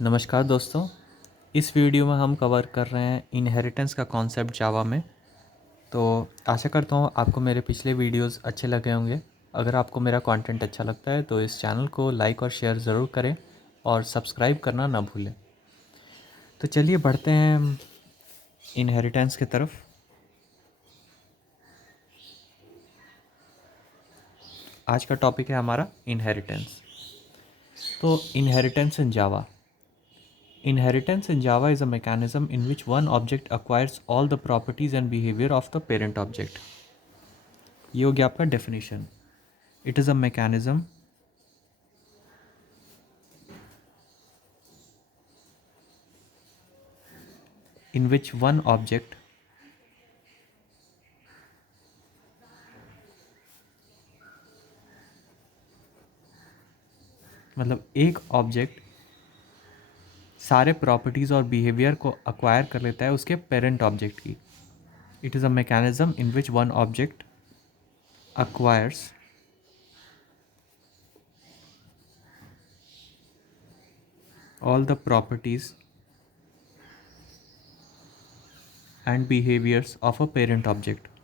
नमस्कार दोस्तों। इस वीडियो में हम कवर कर रहे हैं इनहेरिटेंस का कॉन्सेप्ट जावा में। तो आशा करता हूँ आपको मेरे पिछले वीडियोस अच्छे लगे होंगे। अगर आपको मेरा कंटेंट अच्छा लगता है तो इस चैनल को लाइक और शेयर ज़रूर करें और सब्सक्राइब करना ना भूलें। तो चलिए बढ़ते हैं इनहेरिटेंस की तरफ। आज का टॉपिक है हमारा इनहेरिटेंस। तो inheritance in Java. Inheritance in Java is a mechanism in which one object acquires all the properties and behavior of the parent object. ये हो गया आपका definition. It is a mechanism in which one object मतलब एक object सारे properties और behaviour को acquire कर लेता है उसके पेरेंट ऑब्जेक्ट की। It is a mechanism in which one object acquires all the properties and behaviors of a parent object.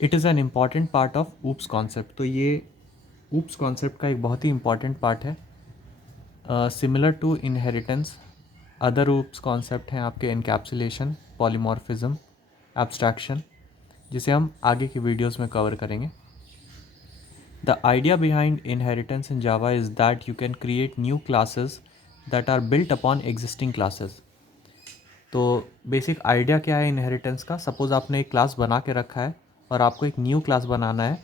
It is an important part of OOPs concept. तो ये OOPs concept का एक बहुत ही इम्पॉर्टेंट पार्ट है। Similar to inheritance other OOPs concept हैं आपके encapsulation, polymorphism, abstraction, जिसे हम आगे की वीडियोस में कवर करेंगे। The idea behind inheritance in Java is that you can create new classes that are built upon existing classes. तो बेसिक आइडिया क्या है इनहेरिटेंस का? सपोज़ आपने एक क्लास बना के रखा है और आपको एक न्यू क्लास बनाना है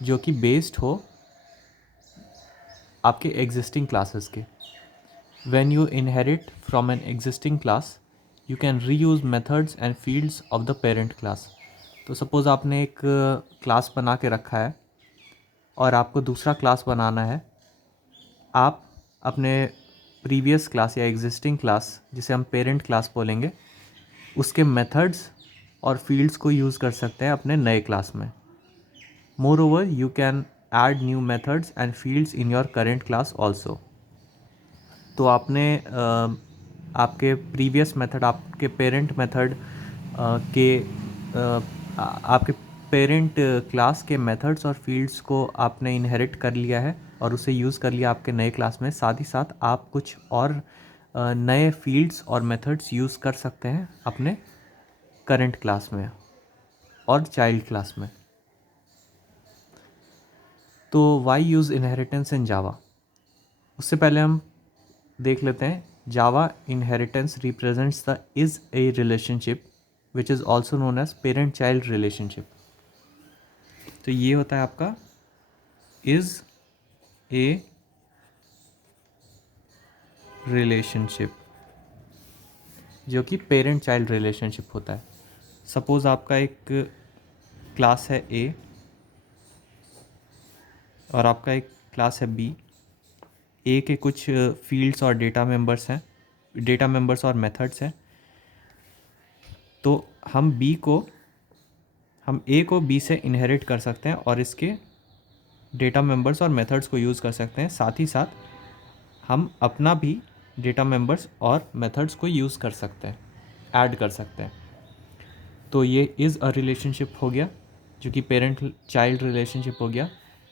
जो कि बेस्ड हो आपके एग्जिस्टिंग क्लासेस के। When you inherit from an existing class, you can reuse methods and fields of the parent class. तो सपोज़ आपने एक क्लास बना के रखा है और आपको दूसरा क्लास बनाना है। आप अपने प्रीवियस क्लास या एग्जिस्टिंग क्लास, जिसे हम पेरेंट क्लास बोलेंगे, उसके मेथड्स और फील्ड्स को यूज़ कर सकते हैं अपने नए क्लास में। More over you can add new methods and fields in your current class also. तो आपने आपके प्रीवियस मेथड, आपके पेरेंट मेथड के आपके पेरेंट क्लास के मेथड्स और फील्ड्स को आपने इनहेरिट कर लिया है और उसे यूज़ कर लिया आपके नए क्लास में। साथ ही साथ आप कुछ और नए फील्ड्स और मेथड्स यूज़ कर सकते हैं अपने करेंट क्लास में और चाइल्ड क्लास में। तो why use inheritance in Java? उससे पहले हम देख लेते हैं Java inheritance represents the is a relationship which is also known as parent child relationship. तो ये होता है आपका इज़ ए रिलेशनशिप, जो कि पेरेंट चाइल्ड रिलेशनशिप होता है। सपोज़ आपका एक क्लास है ए और आपका एक क्लास है बी। ए के कुछ फील्ड्स और डेटा मेंबर्स और मेथड्स हैं। तो हम ए को बी से इनहेरिट कर सकते हैं और इसके डेटा मेंबर्स और मेथड्स को यूज़ कर सकते हैं। साथ ही साथ हम अपना भी डेटा मेंबर्स और मेथड्स को यूज़ कर सकते हैं, ऐड कर सकते हैं। तो ये इज़ अ रिलेशनशिप हो गया, जो कि पेरेंट चाइल्ड रिलेशनशिप हो गया।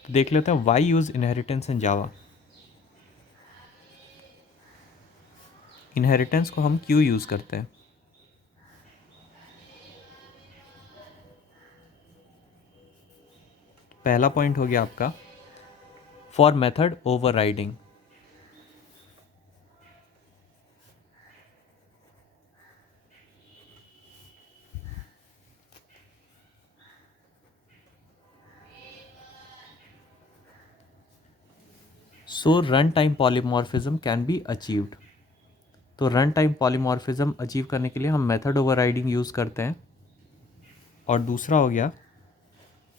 तो देख लेते हैं why use inheritance in Java. इनहेरिटेंस को हम क्यों यूज़ करते हैं? पहला पॉइंट हो गया आपका for method overriding. So run time polymorphism can be achieved. तो रन टाइम पॉलीमॉर्फिज्म अचीव करने के लिए हम मेथड ओवरराइडिंग यूज़ करते हैं। और दूसरा हो गया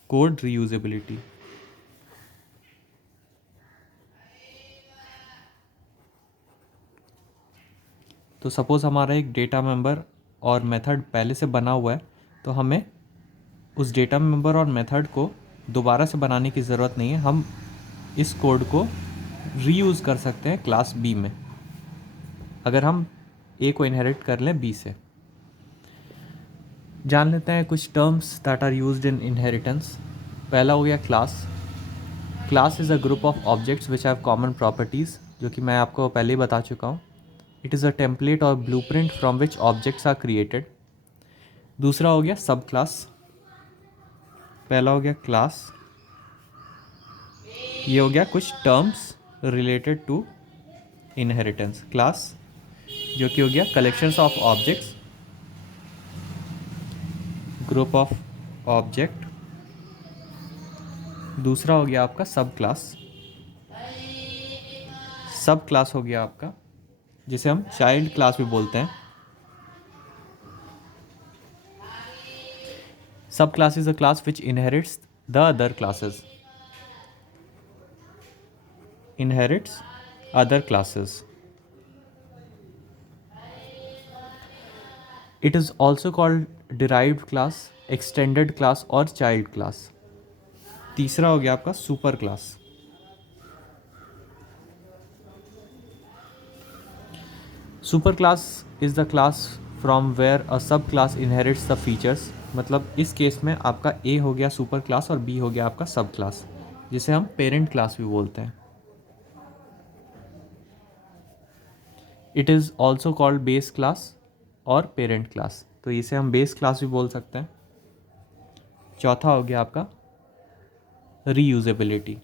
कोड रीयूजेबिलिटी। तो सपोज़ हमारा एक डेटा मेंबर और मेथड पहले से बना हुआ है, तो हमें उस डेटा मेंबर और मेथड को दोबारा से बनाने की ज़रूरत नहीं है। हम इस कोड को रीयूज़ कर सकते हैं क्लास बी में, अगर हम ए को इनहेरिट कर लें बी से। जान लेते हैं कुछ terms that are used in inheritance. पहला हो गया class. Class is a group of objects which have common properties, जो कि मैं आपको पहले ही बता चुका हूँ। इट इज़ अ टेम्पलेट और blueprint from which objects are created. दूसरा हो गया सब क्लास। पहला हो गया क्लास, ये हो गया कुछ terms related to inheritance. Class जो कि हो गया collections of objects, group of object. दूसरा हो गया आपका सब क्लास। सब क्लास हो गया आपका जिसे हम चाइल्ड क्लास भी बोलते हैं। Sub class is a class which inherits the other classes, inherits other classes. It is also called derived class, extended class और चाइल्ड क्लास। तीसरा हो गया आपका super class. Super class is the class from where a sub class inherits the features. मतलब इस case में आपका ए हो गया सुपर क्लास और बी हो गया आपका सब क्लास, जिसे हम पेरेंट क्लास भी बोलते हैं। It is also called base class और पेरेंट क्लास, तो इसे हम बेस क्लास भी बोल सकते हैं। चौथा हो गया आपका reusability.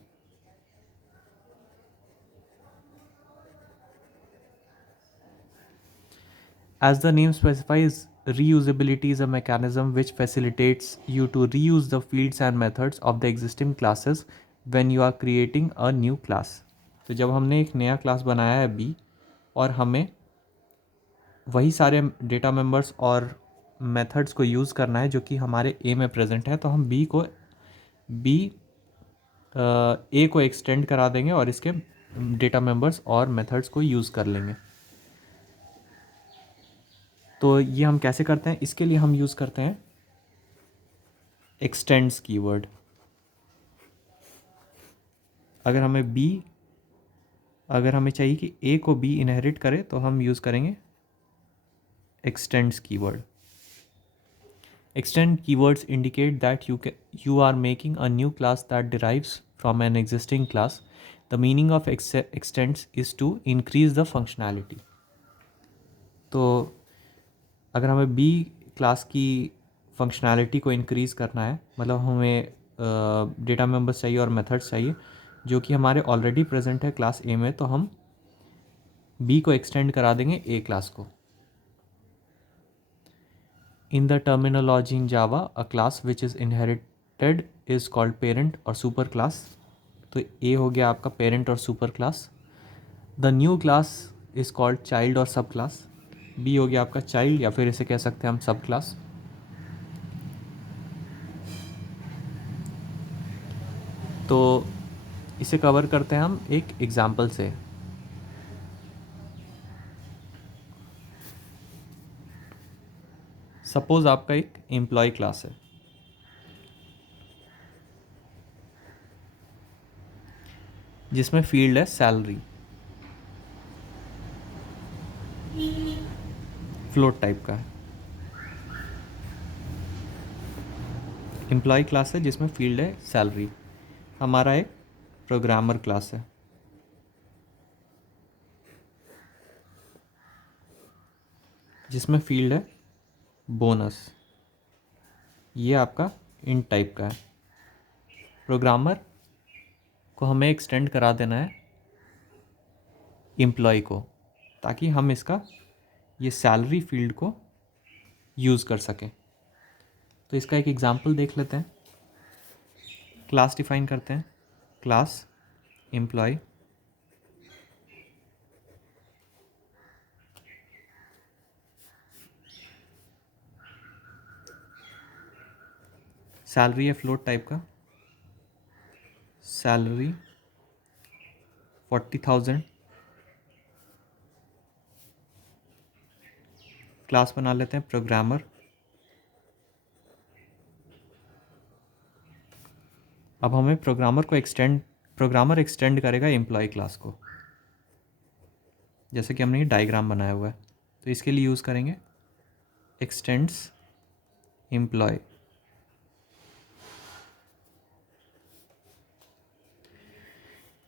As the name specifies, reusability is a mechanism which facilitates you to reuse the fields and methods of the existing classes when you are creating a new class. तो जब हमने एक नया क्लास बनाया है बी और हमें वही सारे डेटा मेंबर्स और मेथड्स को यूज़ करना है जो कि हमारे ए में प्रेजेंट है, तो हम बी ए को एक्सटेंड करा देंगे और इसके डेटा मेंबर्स और मेथड्स को यूज़ कर लेंगे। तो ये हम कैसे करते हैं, इसके लिए हम यूज़ करते हैं एक्सटेंड्स कीवर्ड। अगर हमें बी अगर हमें चाहिए कि ए को बी इनहेरिट करे तो हम यूज़ करेंगे x tends keyword. Extend keywords indicate that you are making a new class that derives from an existing class. The meaning of extends is to increase the functionality. तो अगर हमें बी क्लास की functionality को increase करना है, मतलब हमें data members चाहिए और मेथड्स चाहिए जो कि हमारे ऑलरेडी प्रेजेंट है क्लास ए में, तो हम बी को एक्सटेंड करा देंगे ए क्लास को। In the terminology in Java, a class which is inherited is called parent और सुपर क्लास। तो ए हो गया आपका पेरेंट और super class. The new class is called child और सब क्लास। बी हो गया आपका चाइल्ड या फिर इसे कह सकते हैं हम सब क्लास। तो इसे कवर करते हैं हम एक एग्जाम्पल से। सपोज आपका एक एम्प्लॉय क्लास है जिसमें फील्ड है सैलरी, फ्लोट टाइप का है। एम्प्लॉय क्लास है जिसमें फील्ड है सैलरी। हमारा एक प्रोग्रामर क्लास है जिसमें फील्ड है बोनस। ये आपका इन टाइप का है। प्रोग्रामर को हमें एक्सटेंड करा देना है एम्प्लॉय को, ताकि हम इसका ये सैलरी फील्ड को यूज़ कर सकें। तो इसका एक एग्जांपल देख लेते हैं। क्लास डिफाइन करते हैं, क्लास एम्प्लॉय, सैलरी है फ्लोट टाइप का, सैलरी 40,000। क्लास बना लेते हैं प्रोग्रामर। अब हमें प्रोग्रामर एक्सटेंड करेगा एम्प्लॉय क्लास को, जैसे कि हमने ये डायग्राम बनाया हुआ है। तो इसके लिए यूज़ करेंगे एक्सटेंड्स एम्प्लॉय।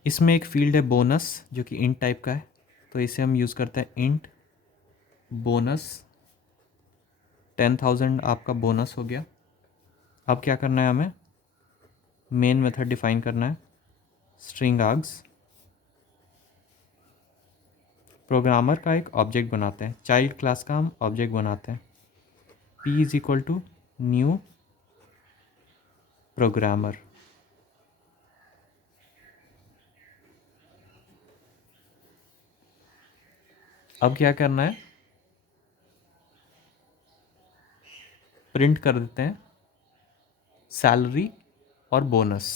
इसमें एक फील्ड है बोनस जो कि इंट टाइप का है, तो इसे हम यूज़ करते हैं इंट बोनस। 10,000 आपका बोनस हो गया। अब क्या करना है, हमें मेन मेथड डिफाइन करना है, स्ट्रिंग आर्ग्स। प्रोग्रामर का एक ऑब्जेक्ट बनाते हैं, चाइल्ड क्लास का हम ऑब्जेक्ट बनाते हैं। p is equal to new programmer. अब क्या करना है, प्रिंट कर देते हैं सैलरी और बोनस।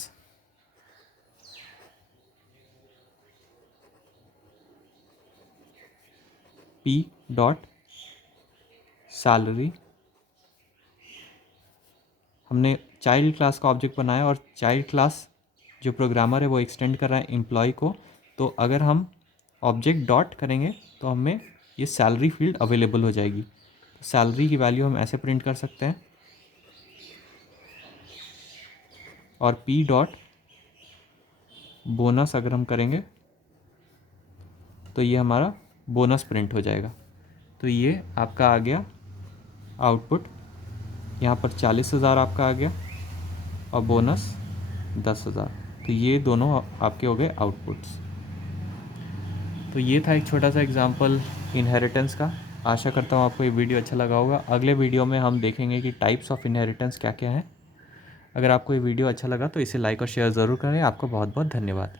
p डॉट सैलरी, हमने चाइल्ड क्लास का ऑब्जेक्ट बनाया और चाइल्ड क्लास जो प्रोग्रामर है वो एक्सटेंड कर रहा है एम्प्लॉय को। तो अगर हम ऑब्जेक्ट डॉट करेंगे तो हमें ये सैलरी फील्ड अवेलेबल हो जाएगी। तो सैलरी की वैल्यू हम ऐसे प्रिंट कर सकते हैं, और p डॉट बोनस अगर हम करेंगे तो ये हमारा बोनस प्रिंट हो जाएगा। तो ये आपका आ गया आउटपुट। यहाँ पर 40,000 आपका आ गया और बोनस 10,000। तो ये दोनों आपके हो गए आउटपुट्स। तो ये था एक छोटा सा एग्जांपल इनहेरिटेंस का। आशा करता हूँ आपको ये वीडियो अच्छा लगा होगा। अगले वीडियो में हम देखेंगे कि टाइप्स ऑफ इनहेरिटेंस क्या क्या हैं। अगर आपको ये वीडियो अच्छा लगा तो इसे लाइक और शेयर ज़रूर करें। आपका बहुत बहुत धन्यवाद।